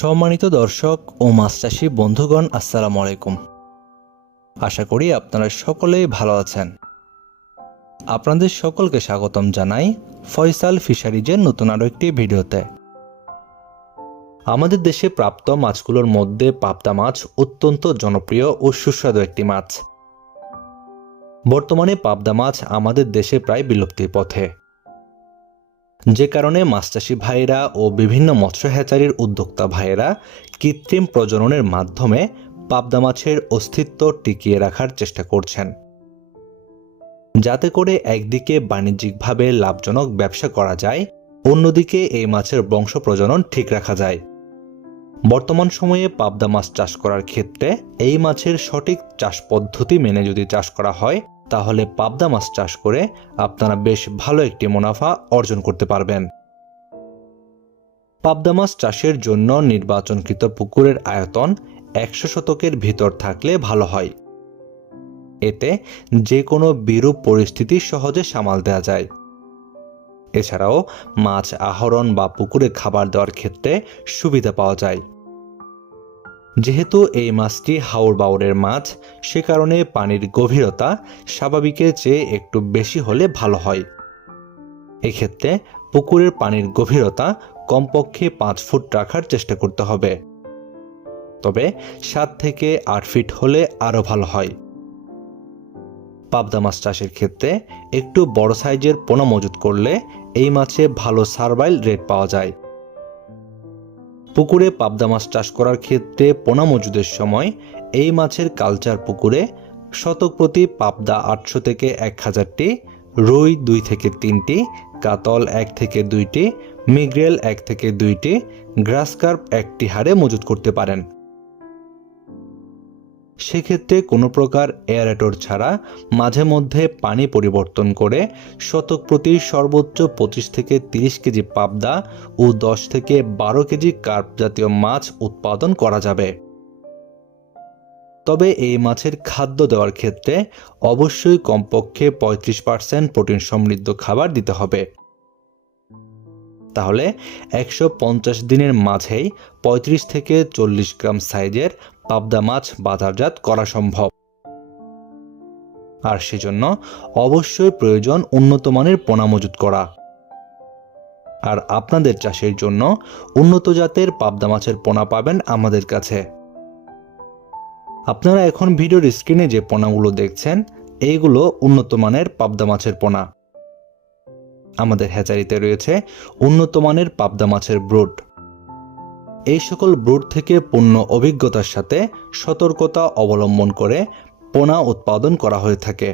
সম্মানিত দর্শক ও মাছ চাষী বন্ধুগণ, আসসালামু আলাইকুম। আশা করি আপনারা সকলেই ভালো আছেন। আপনাদের সকলকে স্বাগতম জানাই ফয়সাল ফিশারিজের নতুন আরও একটি ভিডিওতে। আমাদের দেশে প্রাপ্ত মাছগুলোর মধ্যে পাবদা মাছ অত্যন্ত জনপ্রিয় ও সুস্বাদু একটি মাছ। বর্তমানে পাবদা মাছ আমাদের দেশে প্রায় বিলুপ্তির পথে, যে কারণে মাছ চাষী ভাইয়েরা ও বিভিন্ন মৎস্য হ্যাচারির উদ্যোক্তা ভাইয়েরা কৃত্রিম প্রজননের মাধ্যমে পাবদা মাছের অস্তিত্ব টিকিয়ে রাখার চেষ্টা করছেন, যাতে করে একদিকে বাণিজ্যিকভাবে লাভজনক ব্যবসা করা যায়, অন্যদিকে এই মাছের বংশ প্রজনন ঠিক রাখা যায়। বর্তমান সময়ে পাবদা মাছ চাষ করার ক্ষেত্রে এই মাছের সঠিক চাষ পদ্ধতি মেনে যদি চাষ করা হয়, তাহলে পাবদা মাছ চাষ করে আপনারা বেশ ভালো একটি মুনাফা অর্জন করতে পারবেন। পাবদা মাছ চাষের জন্য নির্বাচনকৃত পুকুরের আয়তন 100 শতকের ভিতর থাকলে ভালো হয়। এতে যে কোনো বিরূপ পরিস্থিতি সহজে সামাল দেওয়া যায়। এছাড়াও মাছ আহরণ বা পুকুরে খাবার দেওয়ার ক্ষেত্রে সুবিধা পাওয়া যায়। যেহেতু এই মাছটি হাওর বাওরের মাছ, সে কারণে পানির গভীরতা স্বাভাবিকের চেয়ে একটু বেশি হলে ভালো হয়। এক্ষেত্রে পুকুরের পানির গভীরতা কমপক্ষে 5 ফুট রাখার চেষ্টা করতে হবে, তবে 7 থেকে 8 ফিট হলে আরও ভালো হয়। পাবদা মাছ চাষের ক্ষেত্রে একটু বড় সাইজের পোনা মজুত করলে এই মাছে ভালো সারভাইভাল রেট পাওয়া যায়। পুকুরে পাবদা মাছ চাষ করার ক্ষেত্রে পোনা মজুদের সময় এই মাছের কালচার পুকুরে শতক প্রতি পাবদা 800 থেকে 1000টি, রুই 2 থেকে 3টি, কাতল 1 থেকে 2টি, মৃগেল 1 থেকে 2টি, গ্রাস কার্প 1টি হারে মজুত করতে পারেন। সেক্ষেত্রে কোনো প্রকার এয়ারেটর ছাড়া মাঝে মধ্যে পানি পরিবর্তন করে শতক প্রতি সর্বোচ্চ 25 থেকে 30 কেজি পাবদা ও 10 থেকে 12 কেজি কার্প জাতীয় মাছ উৎপাদন করা যাবে। তবে এই মাছের খাদ্য দেওয়ার ক্ষেত্রে অবশ্যই কমপক্ষে 35% প্রোটিন সমৃদ্ধ খাবার দিতে হবে। তাহলে 150 দিনের মাঝেই 35 থেকে 40 গ্রাম সাইজের পাবদা মাছ বাজারজাত করা সম্ভব। আর সেজন্য অবশ্যই প্রয়োজন উন্নত মানের পোনা মজুত করা। আর আপনাদের চাষের জন্য উন্নত জাতের পাবদা মাছের পোনা পাবেন আমাদের কাছে। আপনারা এখন ভিডিওর স্ক্রিনে যে পোনাগুলো দেখছেন, এইগুলো উন্নত মানের পাবদা মাছের পোনা। আমাদের হ্যাচারিতে রয়েছে উন্নত মানের পাবদা মাছের ব্রুড। এই সকল ব্রুড থেকে পূর্ণ অভিজ্ঞতার সাথে সতর্কতা অবলম্বন করে পোনা উৎপাদন করা হয়ে থাকে,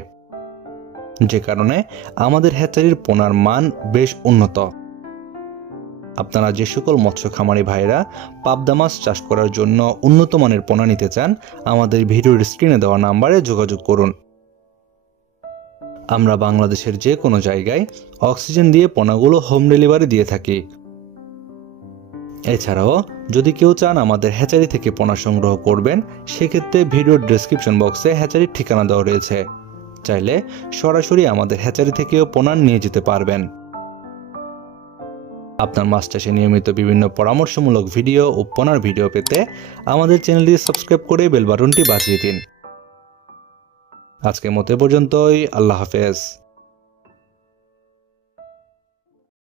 যে কারণে আমাদের হ্যাচারির পোনার মান বেশ উন্নত। আপনারা যে সকল মৎস্য খামারি ভাইরা পাবদা মাছ চাষ করার জন্য উন্নত মানের পোনা নিতে চান, আমাদের ভিডিওর স্ক্রিনে দেওয়া নাম্বারে যোগাযোগ করুন। আমরা বাংলাদেশের যে কোনো জায়গায় অক্সিজেন দিয়ে পোনাগুলো হোম ডেলিভারি দিয়ে থাকি। এছাড়াও যদি কেউ চান আমাদের হ্যাচারি থেকে পোনা সংগ্রহ করবেন, সেক্ষেত্রে ভিডিওর ডেসক্রিপশন বক্সে হ্যাচারির ঠিকানা দেওয়া রয়েছে। চাইলে সরাসরি আমাদের হ্যাচারি থেকেও পোনা নিয়ে যেতে পারবেন। আপনার মাছ চাষে নিয়মিত বিভিন্ন পরামর্শমূলক ভিডিও ও পোনার ভিডিও পেতে আমাদের চ্যানেলটি সাবস্ক্রাইব করে বেল বাটনটি বাজিয়ে দিন। আজকের মতো পর্যন্তই। আল্লাহ হাফেজ।